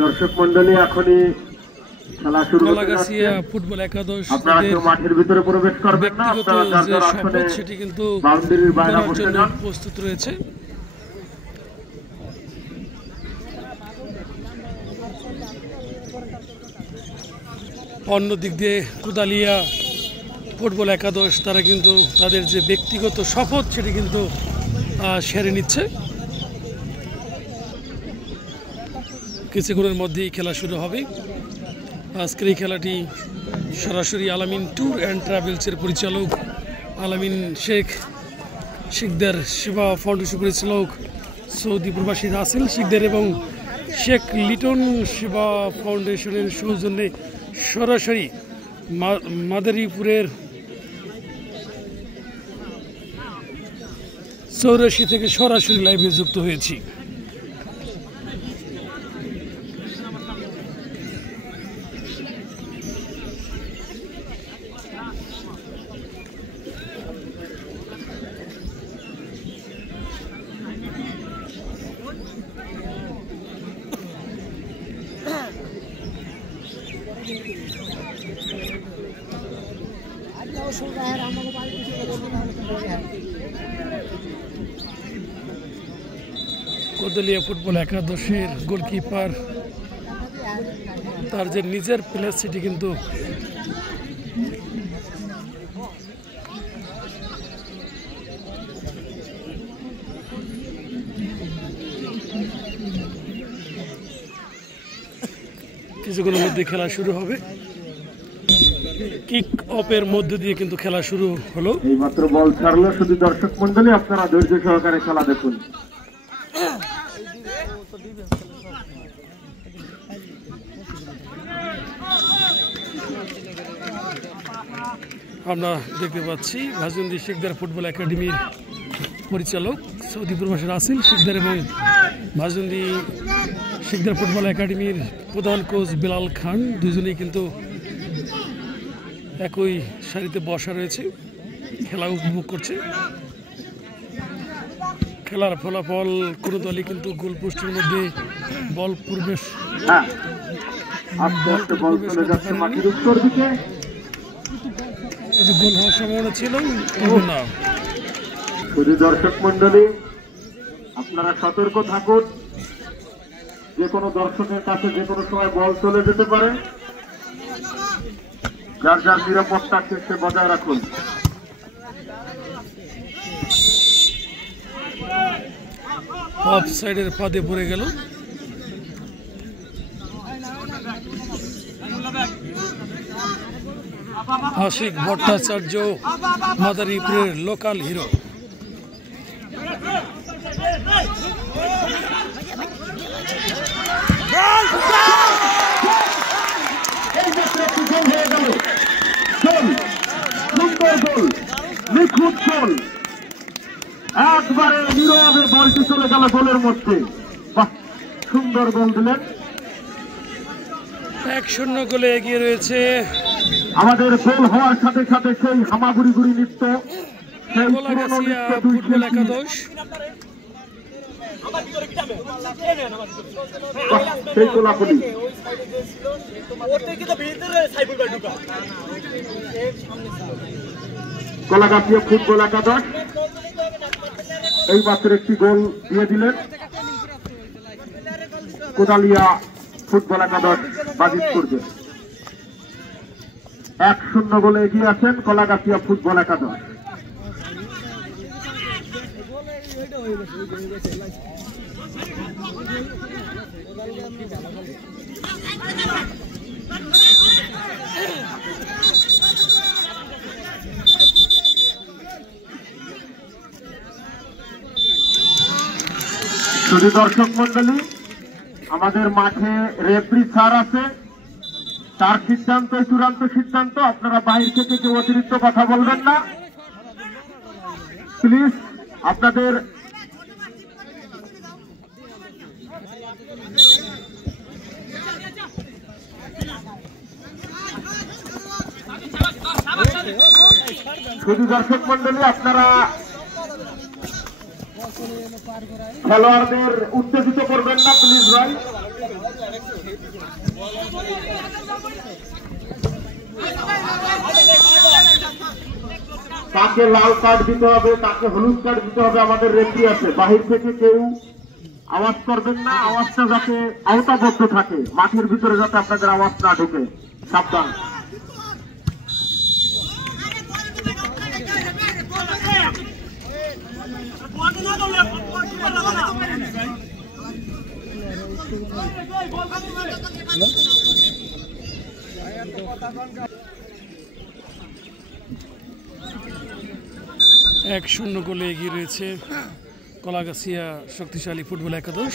দর্শক মন্ডলী এখনই খেলা শুরু কলাগাছিয়া ফুটবল একাদশ আপনারা কেউ মাঠের ভিতরে প্রবেশ করবেন না, আপনারা যার যার আসনে সেটি কিন্তু বাউন্ডারির বাইরে বসে যান। প্রস্তুত রয়েছে। অন্য দিক দিয়ে কোদালিয়া ফুটবল একাদশ তারা কিন্তু তাদের যে ব্যক্তিগত শপথ সেটি কিন্তু সেরে নিচ্ছে। কিছুক্ষণের মধ্যেই খেলা শুরু হবে। আজকের এই খেলাটি সরাসরি আলামিন ট্যুর অ্যান্ড ট্রাভেলসের পরিচালক আলামিন শেখ, শিকদার সেবা ফাউন্ডেশন পরিচালক সৌদি প্রবাসী রাসেল শিকদার এবং শেখ লিটন সেবা ফাউন্ডেশনের সৌজন্যে সরাসরি মাদারীপুরের 84 থেকে সরাসরি লাইভে যুক্ত হয়েছি। কোদালিয়া ফুটবল একাদশের গোলকিপার তার যে নিজের প্লেস সেটি কিন্তু কিছুক্ষণের মধ্যে খেলা শুরু হবে। কিক অফের মধ্য দিয়ে কিন্তু খেলা শুরু হলো। এইমাত্র বল ছাড়লো। শুধু দর্শক মন্ডলী আপনারা ধৈর্য সহকারে খেলা দেখুন। আমরা দেখতে পাচ্ছি ভাজুন্দি শিকদার ফুটবল একাডেমির পরিচালক সৌদি প্রবাসী রাসেল শিকদার এবং ভাজুন্দি শিকদার ফুটবল একাডেমির প্রধান কোচ বিলাল খান দুজনেই কিন্তু একই সারিতে বসা রয়েছে, খেলা উপভোগ করছে। খেলার ফলাফল কোনো দলই কিন্তু গোলপোস্টের মধ্যে বল প্রবেশ যদি গোল হওয়ার সম্ভাবনা ছিল না। শুধু দর্শক মন্ডলী আপনারা সতর্ক থাকুন, যে কোনো দর্শকের কাছে যে কোনো সময় বল চলে যেতে পারে। যার যার নিরাপত্তাকে সে বজায় রাখুন। অফ সাইডের ফাঁদে পড়ে গেল। আশিক ভট্টাচার্য মাদারীপুরের লোকাল হিরো। একবারে নীরবে বলটি চলে গেল গোলের মধ্যে। সুন্দর গোল দিলেন। 1-0 গোলে এগিয়ে রয়েছে আমাদের গোল হওয়ার সাথে সাথে সেই হামাগুড়ি গুড়ি নৃত্য, সেই কলাগাছিয়া ফুটবল একাদশ। সেই কোলাকুলি কলাগাছিয়া ফুটবল একাদশ এই মাত্র একটি গোল দিয়ে দিলেন। কোদালিয়া ফুটবল একাদশ বাজিত করবে। 1-0 গোলে এগিয়ে আছেন কলাগাছিয়া ফুটবল একাদশ। শুধু দর্শক মন্ডলী আমাদের মাঠে রেফারি স্যার আছে, তার সিদ্ধান্ত চূড়ান্ত সিদ্ধান্ত। আপনারা বাইরে থেকে কেউ অতিরিক্ত কথা বলবেন না প্লিজ। আপনাদের শুধু দর্শক মন্ডলী আপনারা খেলোয়াড়দের উত্তেজিত করবেন না প্লিজ ভাই। কাকে লাল কার্ড দিতে হবে, কাকে হলুদ কার্ড দিতে হবে আমাদের রেফারি আছে। বাহির থেকে কেউ আওয়াজ করবেন না, আওয়াজটা যাতে আওতাবদ্ধ থাকে, মাঠের ভিতরে যাতে আপনাদের আওয়াজ না ঢোকে, সাবধান। এক শূন্য গোলে এগিয়ে রয়েছে কলাগাছিয়া শক্তিশালী ফুটবল একাদশ।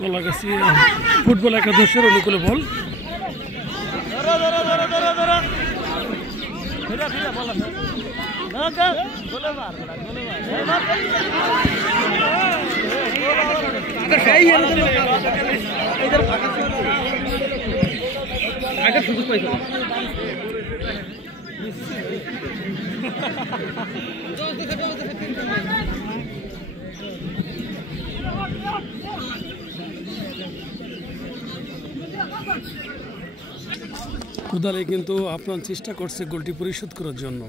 কলাগাছিয়া ফুটবল একাদশের অনুকূলে বল। কোদালে কিন্তু আপনার চেষ্টা করছে গোলটি পরিশোধ করার জন্য।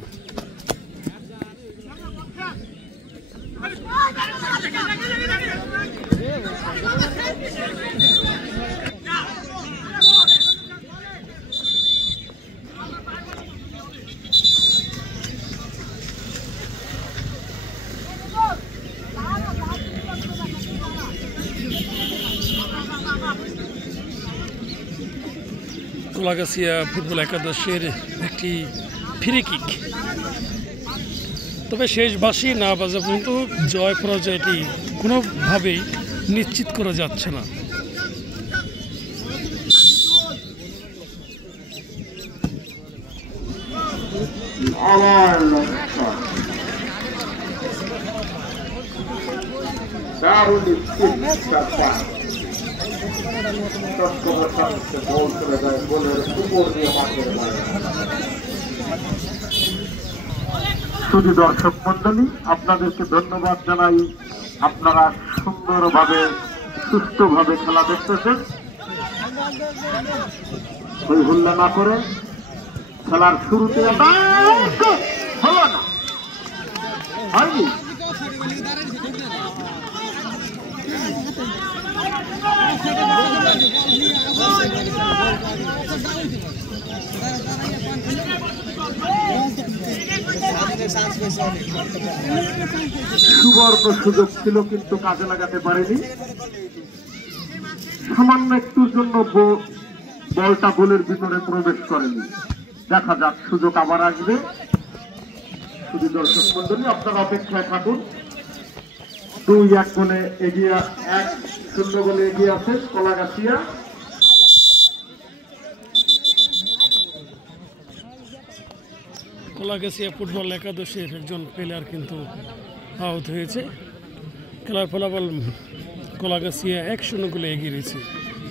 কলাগাছিয়া ফুটবল একাদশের একটি ফ্রি কিক, তবে শেষ বাঁশি না বাজা পর্যন্ত জয় পরাজয়টি কোনোভাবেই নিশ্চিত করা যাচ্ছে না। শুধু দর্শক মন্ডলী, আপনাদেরকে ধন্যবাদ জানাই। আপনারা সুন্দরভাবে সুস্থভাবে খেলা দেখতেছেন। ওই হুল্লা না করে খেলার শুরুতে হলো না, হয়নি। সুবর্ণ সুযোগ ছিল কিন্তু কাজে লাগাতে পারেনি। সামান্য একটুর জন্য বলটা গোলের ভিতরে প্রবেশ করেনি। দেখা যাক, সুযোগ আবার আসবে। শুধু দর্শক মন্ডলী আপনারা অপেক্ষায় থাকুন। 2-1 গোলে এগিয়ে, 1-0 গোলে এগিয়ে আছে কলাগাছিয়া। কলাগাছিয়া ফুটবল একাদশের একজন প্লেয়ার কিন্তু আউট হয়েছে। খেলার ফলাফল কলাগাছিয়া 1-0 গোলে এগিয়ে রয়েছে।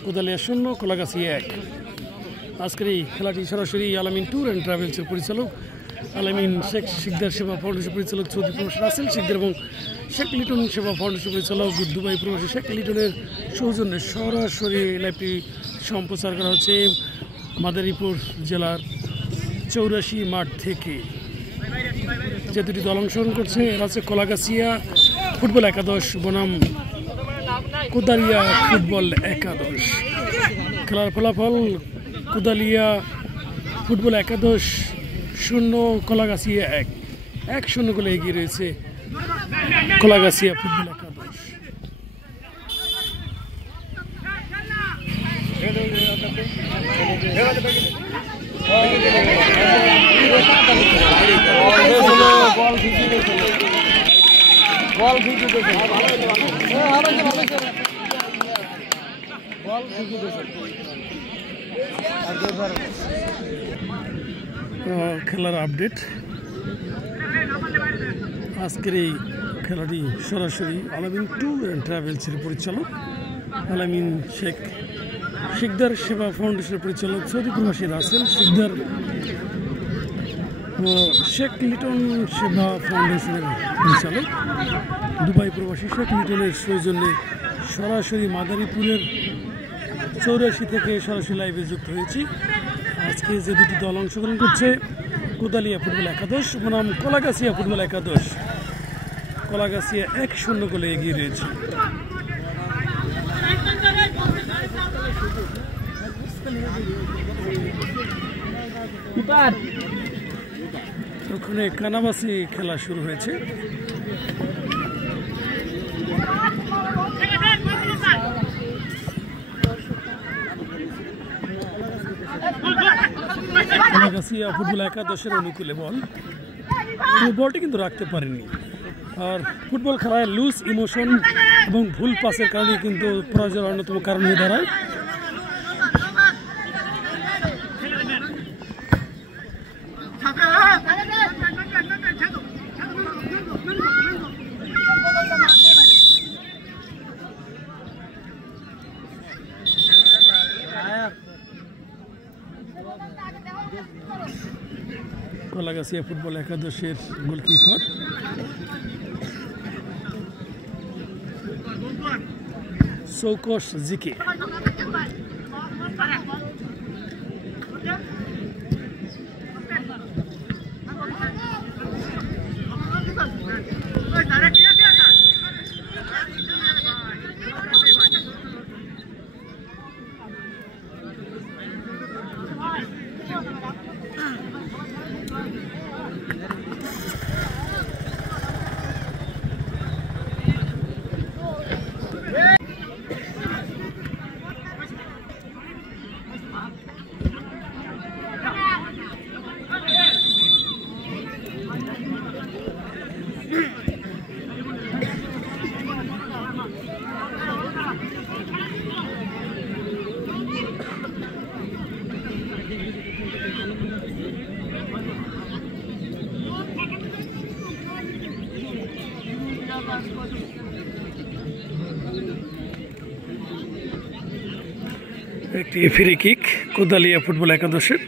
কোদালিয়া 0, কলাগাছিয়া 1। আজকের এই খেলাটি সরাসরি আলামিন ট্যুর অ্যান্ড ট্রাভেলসের পরিচালক আলামিন শেখ শিকদার সেবা ফাউন্ডেশন পরিচালক চৌধুরী প্রবাসী রাসেল শিকদার এবং শেখ লিটন সেবা ফাউন্ডেশন পরিচালক দুবাই প্রবাসী শেখ লিটনের সৌজন্যে সরাসরি লাইভটি সম্প্রচার করা হচ্ছে মাদারীপুর জেলার 84 মাঠ থেকে। যে দুটি দল অংশগ্রহণ করছে এরা হচ্ছে কলাগাছিয়া ফুটবল একাদশ বনাম কোদালিয়া ফুটবল একাদশ। খেলার ফলাফল কোদালিয়া ফুটবল একাদশ 0, কলাগাছিয়া 1। 1-0 গোলে এগিয়ে রয়েছে কলাগাছিয়া ফুটবল একাদশ। খেলার আপডেট। আজকের এই খেলাটি সরাসরি আলামিন ট্যুর অ্যান্ড ট্রাভেলসের পরিচালক আলামিন শেখ শিকদার সেবা ফাউন্ডেশনের পরিচালক সৌদি প্রবাসী রাসেল শিকদার ও শেখ লিটন সেবা ফাউন্ডেশনের পরিচালক দুবাই প্রবাসী শেখ লিটনের সৌজন্যে সরাসরি মাদারীপুরের 84 থেকে সরাসরি লাইভে যুক্ত হয়েছি। আজকে যে দুটি দল অংশগ্রহণ করছে কোদালিয়া ফুটবল একাদশ বনাম কলাগাছিয়া ফুটবল একাদশ। কলাগাছিয়া 1-0 গোলে এগিয়ে রয়েছে। ওখানে কানাবাসি খেলা শুরু হয়েছে। কলাগাছিয়া ফুটবল একাদশের অনুকূলে বলটি কিন্তু রাখতে পারেনি। আর ফুটবল খেলায় লুজ ইমোশন এবং ভুল পাসের কারণে কিন্তু পরাজয়ের অন্যতম কারণ হয়ে দাঁড়ায়। কলাগাছিয়া ফুটবল একাদশের গোলকিপার সৌকশ জিকে। একটি ফ্রি কিক কোদালিয়া ফুটবল একাদশের।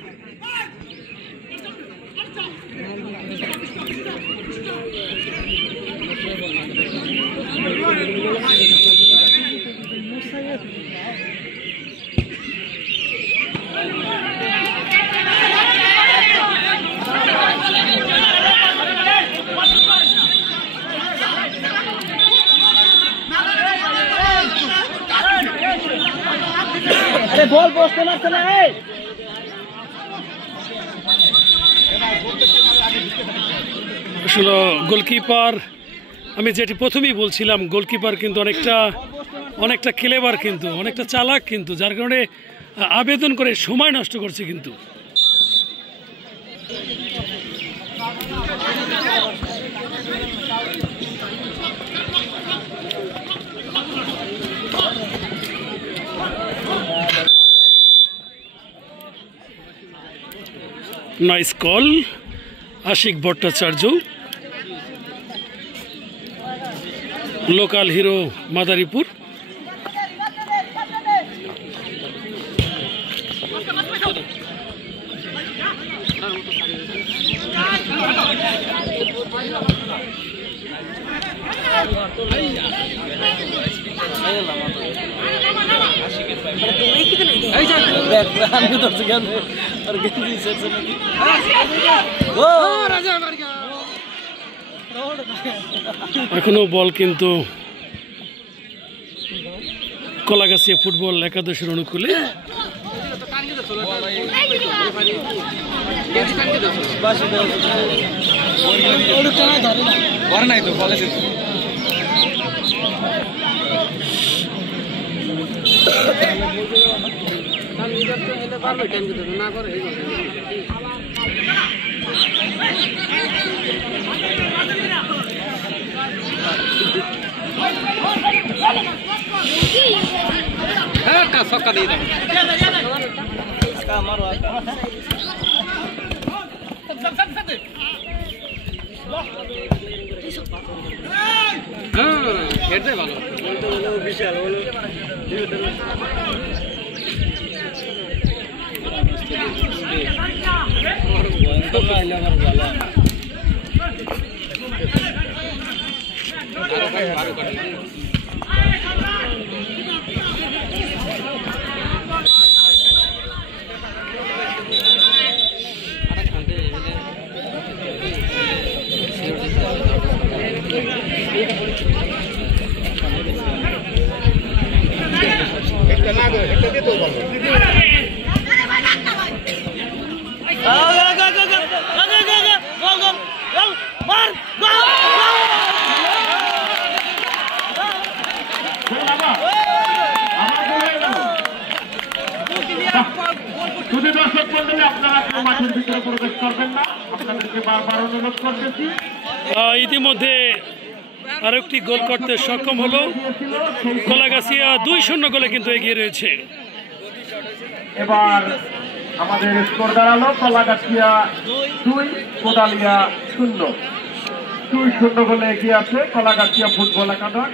বল বসতে লাগছে না। আসলে গোলকিপার, আমি যেটি প্রথমেই বলছিলাম, গোলকিপার কিন্তু অনেকটা ক্লেভার, কিন্তু অনেকটা চালাক, কিন্তু যার কারণে আবেদন করে সময় নষ্ট করছে কিন্তু। Nice call Ashik Bhattacharya, local hero Madaripur. এখনো বল কিন্তু কলাগাছিয়া ফুটবল একাদশের অনুকূলে। শুধু দর্শক মন্ডলী, আপনারা কেউ মাঠের ভিতরে প্রবেশ করবেন না, আপনাদেরকে বারবার অনুরোধ করতেছি। ইতিমধ্যে আরেকটি গোল করতে সক্ষম হলো কলাগাছিয়া, 2-0 গোলে কিন্তু এগিয়ে রয়েছে। এবার আমাদের স্কোর দাঁড়ালো কলাগাছিয়া 2, কোদালিয়া 0। 2-0 গোলে এগিয়ে আছে কলাগাছিয়া ফুটবল একাদশ।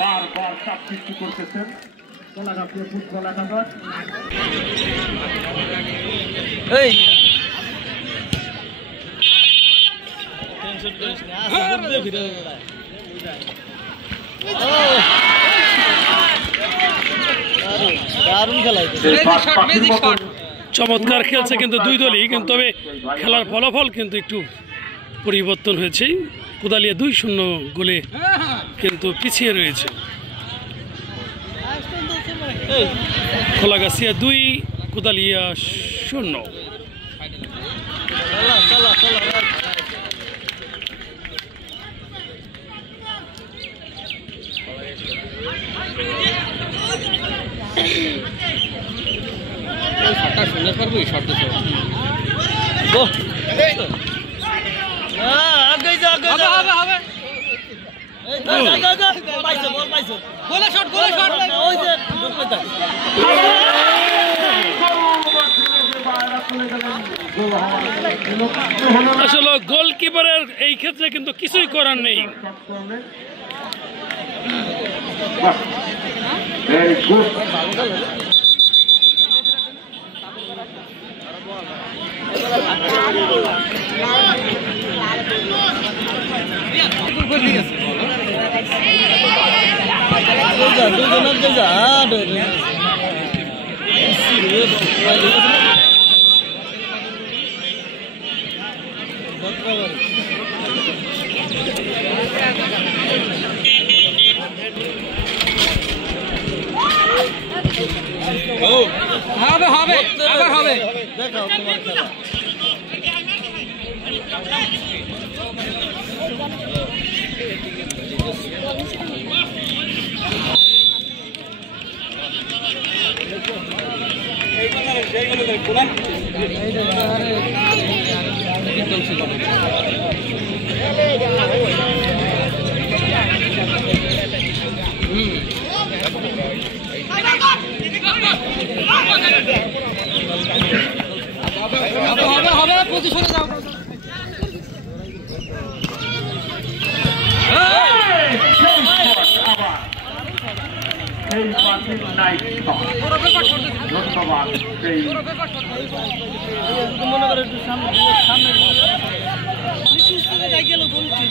বারবার চাপ সৃষ্টি করতেছেন কলাগাছিয়া ফুটবল একাদশ। চমৎকার খেলছে কিন্তু দুই দলই, কিন্তু তবে খেলার ফলাফল কিন্তু একটু পরিবর্তন হয়েছে। কোদালিয়া 2-0 গোলে কিন্তু পিছিয়ে রয়েছে। কলাগাছিয়া 2, কোদালিয়া 0। শুনে পারবো শর্ট আসলে গোলকিপারের এই ক্ষেত্রে কিন্তু কিছুই করার নেই। হবে হবে আবার হবে হবে পজিশনে যাও মনে করে একটু সামনে গেল বলছি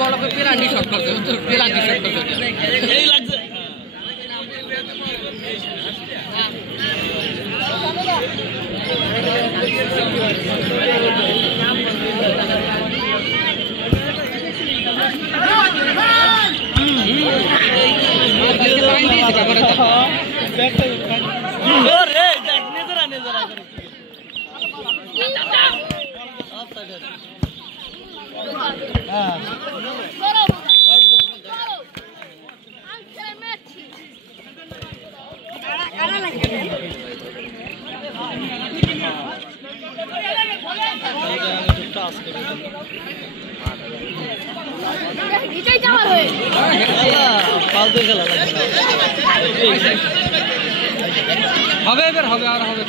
বড় করে পেলান্টি শট করতে পেলান্টি শট করতে এই লাগছে হবে এবার হবে আর হবে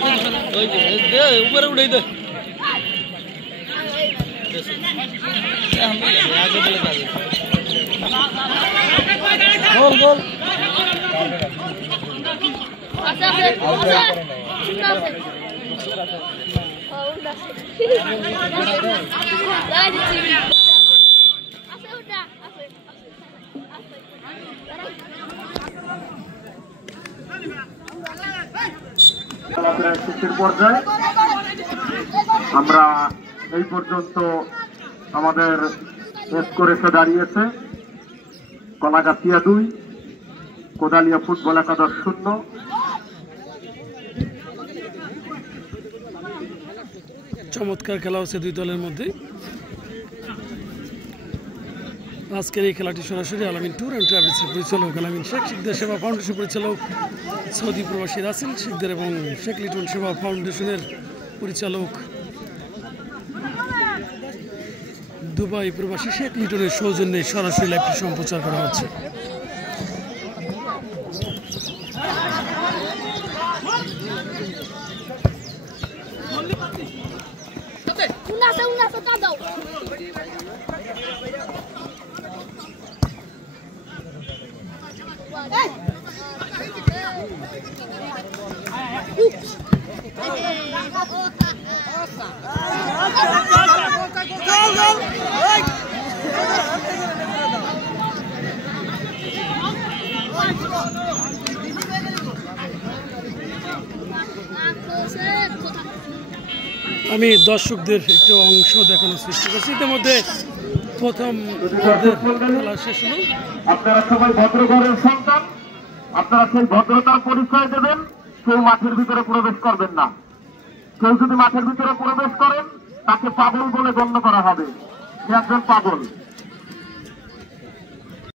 উপরে উঠে দে গোল গোল শেষের পর্যায়ে আমরা এই পর্যন্ত আমাদের স্কোর এসে দাঁড়িয়েছে কলাগাছিয়া 2, কোদালিয়া ফুটবল একাদশ 0। চমৎকার খেলা হচ্ছে দুই দলের মধ্যে। আজকের এই খেলাটি সরাসরি আলামিন ট্যুর অ্যান্ড ট্রাভেলসের পরিচালক আলামিন শেখ, শিখদের সেবা ফাউন্ডেশন পরিচালক সৌদি প্রবাসী রাসেল শিখদের এবং শেখ লিটন সেবা ফাউন্ডেশনের পরিচালক দুবাই প্রবাসী শেখ লিটনের সৌজন্যে সরাসরি লাইভটি সম্প্রচার করা হচ্ছে। আমি দর্শকদের একটু অংশ দেখানোর চেষ্টা করছি। ইতিমধ্যে প্রথম খেলা শেষ হলো। আপনারা সবাই ভদ্রঘরের সন্তান, আপনারা সেই ভদ্রতার পরিচয় দেবেন। কেউ মাঠের ভিতরে প্রবেশ করবেন না। কেউ যদি মাঠের ভিতরে প্রবেশ করেন তাকে পাগল বলে গণ্য করা হবে। সে একজন পাগল।